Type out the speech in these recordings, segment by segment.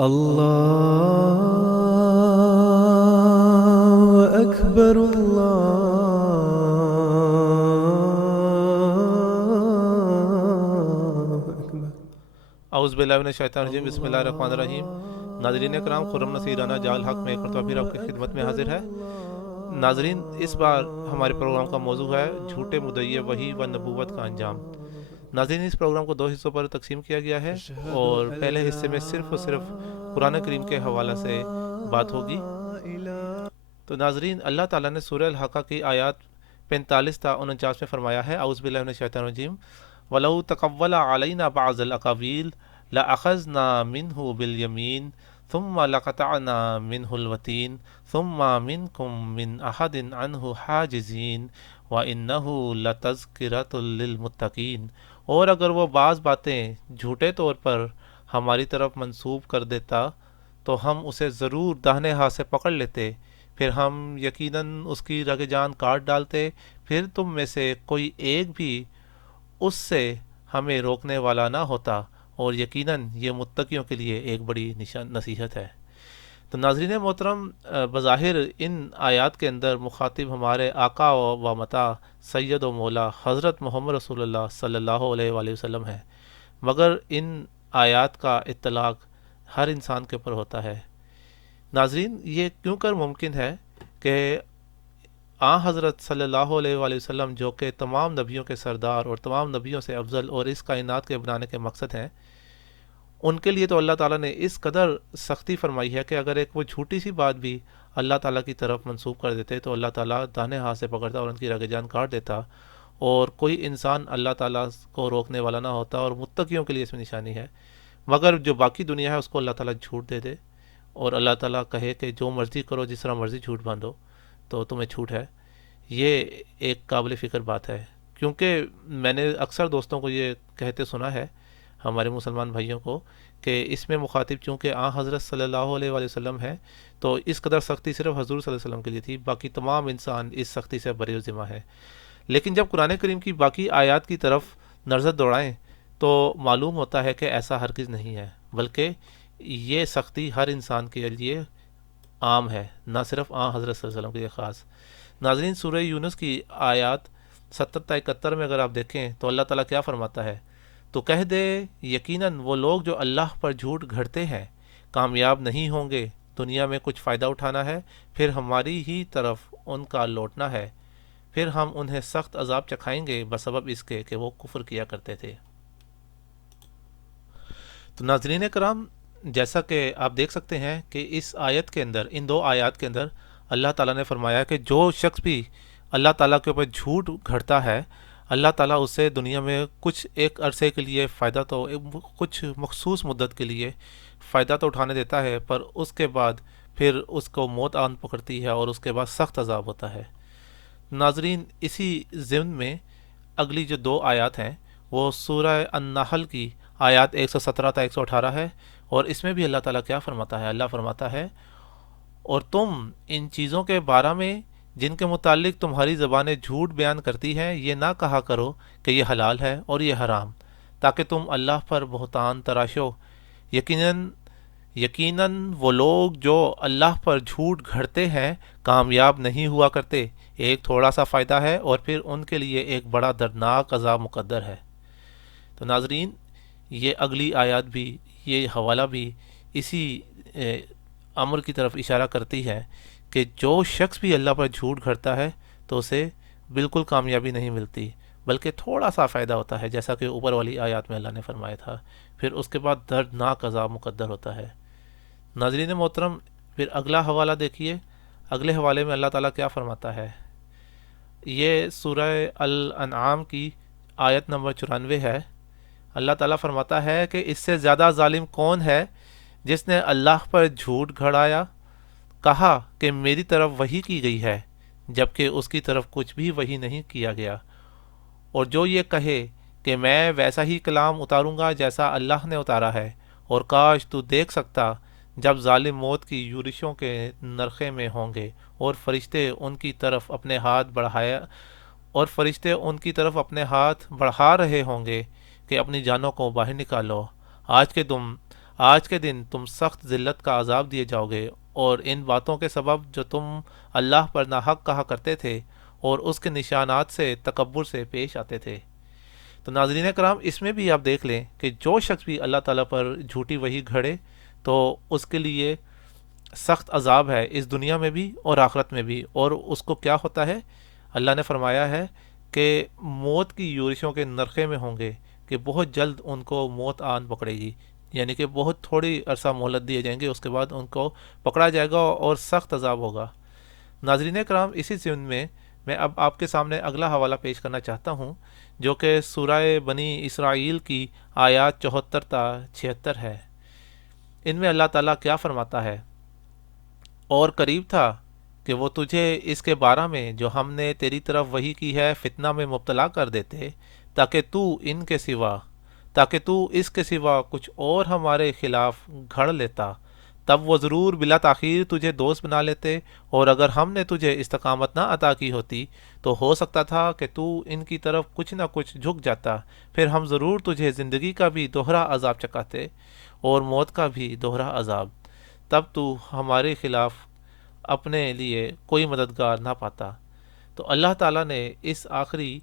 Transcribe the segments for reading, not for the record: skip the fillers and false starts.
الله أكبر الله أكبر اعوذ باللہ من الشیطان الرجیم، بسم اللہ الرحمن الرحیم۔ ناظرین کرام، خرم نصیرانہ جال حق میں ایک مرتبہ پھر آپ کی خدمت میں حاضر ہے۔ ناظرین، اس بار ہمارے پروگرام کا موضوع ہے جھوٹے مدعی وحی و نبوت کا انجام۔ ناظرین، اس پروگرام کو 2 حصوں پر تقسیم کیا گیا ہے، اور پہلے حصے میں صرف اور صرف قرآن کریم کے حوالہ سے بات ہوگی۔ تو ناظرین، اللہ تعالیٰ نے سورہ الحاقہ کی آیات 45 تا 49 میں فرمایا ہے، اعوذ باللہ من الشیطان الرجیم، وَلَوْ تَقَوَّلَ عَلَيْنَا بَعْضَ الْأَقَاوِيلِ لَأَخَذْنَا مِنْهُ بِالْيَمِينِ ثُمَّ لَقَطَعْنَا مِنْهُ الْوَتِينَ ثُمَّ مِنْكُمْ مِنْ أَحَدٍ عَنْهُ حَاجِزِينَ وَإِنَّهُ لَتَذْكِرَةٌ لِّلْمُتَّقِينَ۔ اور اگر وہ بعض باتیں جھوٹے طور پر ہماری طرف منسوب کر دیتا تو ہم اسے ضرور داہنے ہاتھ سے پکڑ لیتے، پھر ہم یقیناً اس کی رگ جان کاٹ ڈالتے، پھر تم میں سے کوئی ایک بھی اس سے ہمیں روکنے والا نہ ہوتا، اور یقیناً یہ متقیوں کے لیے ایک بڑی نصیحت ہے۔ تو ناظرین محترم، بظاہر ان آیات کے اندر مخاطب ہمارے آقا و متا سید و مولا حضرت محمد رسول اللہ صلی اللہ علیہ وآلہ وسلم ہے، مگر ان آیات کا اطلاق ہر انسان کے اوپر ہوتا ہے۔ ناظرین، یہ کیوں کر ممکن ہے کہ حضرت صلی اللہ علیہ وآلہ وسلم، جو کہ تمام نبیوں کے سردار اور تمام نبیوں سے افضل اور اس کائنات کے بنانے کے مقصد ہیں، ان کے لیے تو اللہ تعالیٰ نے اس قدر سختی فرمائی ہے کہ اگر ایک وہ چھوٹی سی بات بھی اللہ تعالیٰ کی طرف منسوب کر دیتے تو اللہ تعالیٰ داہنے ہاتھ سے پکڑتا اور ان کی رگ جان کاٹ دیتا، اور کوئی انسان اللہ تعالیٰ کو روکنے والا نہ ہوتا، اور متقیوں کے لیے اس میں نشانی ہے۔ مگر جو باقی دنیا ہے اس کو اللہ تعالیٰ جھوٹ دے دے، اور اللہ تعالیٰ کہے کہ جو مرضی کرو، جس طرح مرضی جھوٹ باندھو، تو تمہیں چھوٹ ہے۔ یہ ایک قابل فکر بات ہے، کیونکہ میں نے اکثر دوستوں کو یہ کہتے سنا ہے، ہمارے مسلمان بھائیوں کو، کہ اس میں مخاطب چونکہ حضرت صلی اللہ علیہ وآلہ وسلم ہے، تو اس قدر سختی صرف حضور صلی اللہ علیہ وسلم کے لیے تھی، باقی تمام انسان اس سختی سے بری ذمہ ہے۔ لیکن جب قرآن کریم کی باقی آیات کی طرف نظر دوڑائیں تو معلوم ہوتا ہے کہ ایسا ہرگز نہیں ہے، بلکہ یہ سختی ہر انسان کے لیے عام ہے، نہ صرف حضرت صلی اللہ علیہ وسلم کے لیے خاص۔ ناظرین، سورہ یونس کی آیات 70 تا 71 میں اگر آپ دیکھیں تو اللہ تعالیٰ کیا فرماتا ہے، تو کہہ دے یقیناً وہ لوگ جو اللہ پر جھوٹ گھڑتے ہیں کامیاب نہیں ہوں گے، دنیا میں کچھ فائدہ اٹھانا ہے، پھر ہماری ہی طرف ان کا لوٹنا ہے، پھر ہم انہیں سخت عذاب چکھائیں گے بسبب اس کے کہ وہ کفر کیا کرتے تھے۔ تو ناظرین کرام، جیسا کہ آپ دیکھ سکتے ہیں کہ اس آیت کے اندر، ان 2 آیات کے اندر اللہ تعالیٰ نے فرمایا کہ جو شخص بھی اللہ تعالیٰ کے اوپر جھوٹ گھڑتا ہے، اللہ تعالیٰ اسے دنیا میں کچھ ایک عرصے کے لیے فائدہ تو، کچھ مخصوص مدت کے لیے فائدہ تو اٹھانے دیتا ہے، پر اس کے بعد پھر اس کو موت آن پکڑتی ہے اور اس کے بعد سخت عذاب ہوتا ہے۔ ناظرین، اسی ضمن میں اگلی جو 2 آیات ہیں وہ سورہ النحل کی آیات 117 تا 118 ہے، اور اس میں بھی اللہ تعالیٰ کیا فرماتا ہے؟ اللہ فرماتا ہے، اور تم ان چیزوں کے بارے میں جن کے متعلق تمہاری زبانیں جھوٹ بیان کرتی ہیں یہ نہ کہا کرو کہ یہ حلال ہے اور یہ حرام، تاکہ تم اللہ پر بہتان تراشو۔ یقیناً وہ لوگ جو اللہ پر جھوٹ گھڑتے ہیں کامیاب نہیں ہوا کرتے، ایک تھوڑا سا فائدہ ہے اور پھر ان کے لیے ایک بڑا دردناک عذاب مقدر ہے۔ تو ناظرین، یہ اگلی آیات بھی، یہ حوالہ بھی اسی امر کی طرف اشارہ کرتی ہے کہ جو شخص بھی اللہ پر جھوٹ گھڑتا ہے تو اسے بالکل کامیابی نہیں ملتی، بلکہ تھوڑا سا فائدہ ہوتا ہے، جیسا کہ اوپر والی آیات میں اللہ نے فرمایا تھا، پھر اس کے بعد دردناک عذاب مقدر ہوتا ہے۔ ناظرین محترم، پھر اگلا حوالہ دیکھیے، اگلے حوالے میں اللہ تعالیٰ کیا فرماتا ہے۔ یہ سورہ الانعام کی آیت نمبر 94 ہے۔ اللہ تعالیٰ فرماتا ہے کہ اس سے زیادہ ظالم کون ہے جس نے اللہ پر جھوٹ گھڑایا، کہا کہ میری طرف وحی کی گئی ہے جبکہ اس کی طرف کچھ بھی وحی نہیں کیا گیا، اور جو یہ کہے کہ میں ویسا ہی کلام اتاروں گا جیسا اللہ نے اتارا ہے، اور کاش تو دیکھ سکتا جب ظالم موت کی یورشوں کے نرخے میں ہوں گے، اور فرشتے ان کی طرف اپنے ہاتھ بڑھا رہے ہوں گے کہ اپنی جانوں کو باہر نکالو، آج کے دن تم سخت ذلت کا عذاب دیے جاؤ گے، اور ان باتوں کے سبب جو تم اللہ پر ناحق کہا کرتے تھے اور اس کے نشانات سے تکبر سے پیش آتے تھے۔ تو ناظرین کرام، اس میں بھی آپ دیکھ لیں کہ جو شخص بھی اللہ تعالیٰ پر جھوٹی وحی گھڑے تو اس کے لیے سخت عذاب ہے، اس دنیا میں بھی اور آخرت میں بھی۔ اور اس کو کیا ہوتا ہے؟ اللہ نے فرمایا ہے کہ موت کی یورشوں کے نرخے میں ہوں گے، کہ بہت جلد ان کو موت آن پکڑے گی، یعنی کہ بہت تھوڑی عرصہ مہلت دیے جائیں گے، اس کے بعد ان کو پکڑا جائے گا اور سخت عذاب ہوگا۔ ناظرین کرام، اسی ضمن میں اب آپ کے سامنے اگلا حوالہ پیش کرنا چاہتا ہوں، جو کہ سورہ بنی اسرائیل کی آیات 74 تا 76 ہے۔ ان میں اللہ تعالیٰ کیا فرماتا ہے؟ اور قریب تھا کہ وہ تجھے اس کے بارے میں جو ہم نے تیری طرف وحی کی ہے فتنہ میں مبتلا کر دیتے، تاکہ تو اس کے سوا کچھ اور ہمارے خلاف گھڑ لیتا، تب وہ ضرور بلا تاخیر تجھے دوست بنا لیتے، اور اگر ہم نے تجھے استقامت نہ عطا کی ہوتی تو ہو سکتا تھا کہ تو ان کی طرف کچھ نہ کچھ جھک جاتا، پھر ہم ضرور تجھے زندگی کا بھی دوہرا عذاب چکاتے اور موت کا بھی دوہرا عذاب، تب تو ہمارے خلاف اپنے لیے کوئی مددگار نہ پاتا۔ تو اللہ تعالیٰ نے اس آخری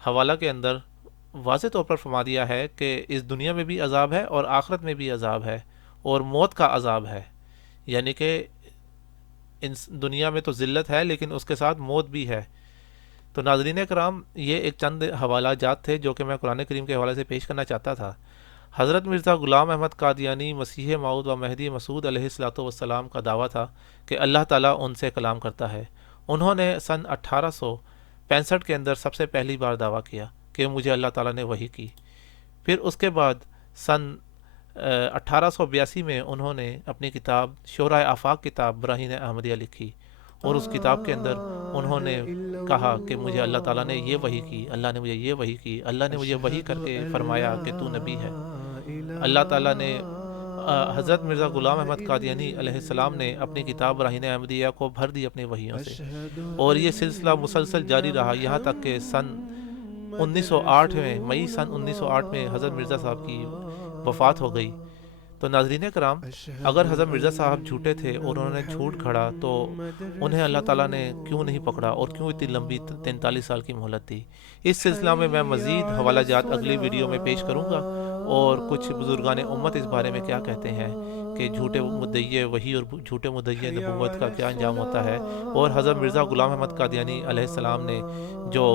حوالہ کے اندر واضح طور پر فرما دیا ہے کہ اس دنیا میں بھی عذاب ہے اور آخرت میں بھی عذاب ہے اور موت کا عذاب ہے، یعنی کہ دنیا میں تو ذلت ہے لیکن اس کے ساتھ موت بھی ہے۔ تو ناظرین کرام، یہ ایک چند حوالہ جات تھے جو کہ میں قرآن کریم کے حوالے سے پیش کرنا چاہتا تھا۔ حضرت مرزا غلام احمد قادیانی مسیح موعود و مہدی مسعود علیہ الصلوۃ والسلام کا دعویٰ تھا کہ اللہ تعالیٰ ان سے کلام کرتا ہے۔ انہوں نے سن 1865 کے اندر سب سے پہلی بار دعویٰ کیا کہ مجھے اللہ تعالیٰ نے وحی کی۔ پھر اس کے بعد سن 1882 میں انہوں نے اپنی کتاب شورائے آفاق کتاب براہین احمدیہ لکھی، اور اس کتاب کے اندر انہوں نے کہا کہ مجھے اللہ تعالیٰ نے یہ وحی کی، اللہ نے مجھے یہ وحی کی، اللہ نے مجھے وحی کر کے فرمایا کہ تو نبی ہے۔ اللہ تعالیٰ نے حضرت مرزا غلام احمد قادیانی علیہ السلام نے اپنی کتاب براہین احمدیہ کو بھر دی اپنی وحیوں سے، اور یہ سلسلہ مسلسل جاری رہا یہاں تک کہ سن 1908 میں مئی سن 1908 میں حضرت مرزا صاحب کی وفات ہو گئی۔ تو ناظرین کرام، اگر حضرت مرزا صاحب جھوٹے تھے اور انہوں نے جھوٹ کھڑا تو انہیں اللہ تعالیٰ نے کیوں نہیں پکڑا اور کیوں اتنی لمبی 43 سال کی مہلت دی؟ اس سلسلہ میں مزید حوالہ جات اگلی ویڈیو میں پیش کروں گا، اور کچھ بزرگان امت اس بارے میں کیا کہتے ہیں کہ جھوٹے مدعی وحی اور جھوٹے مدعی نبوت کا کیا انجام ہوتا ہے، اور حضرت مرزا غلام احمد قادیانی علیہ السلام نے جو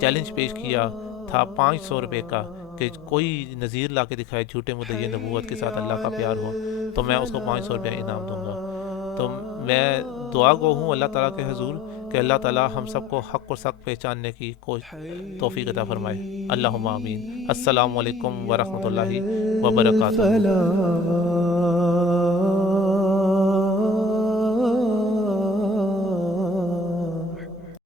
چیلنج پیش کیا تھا 500 روپے کا کہ کوئی نظیر لا کے دکھائے جھوٹے مدعی نبوت کے ساتھ اللہ کا پیار ہو تو میں اس کو 500 روپے انعام دوں گا۔ تو میں دعا گو ہوں اللہ تعالیٰ کے حضور کہ اللہ تعالیٰ ہم سب کو حق اور سق پہچاننے کی توفیق عطا فرمائے۔ اللہم آمین۔ السلام علیکم ورحمۃ اللہ وبرکاتہ۔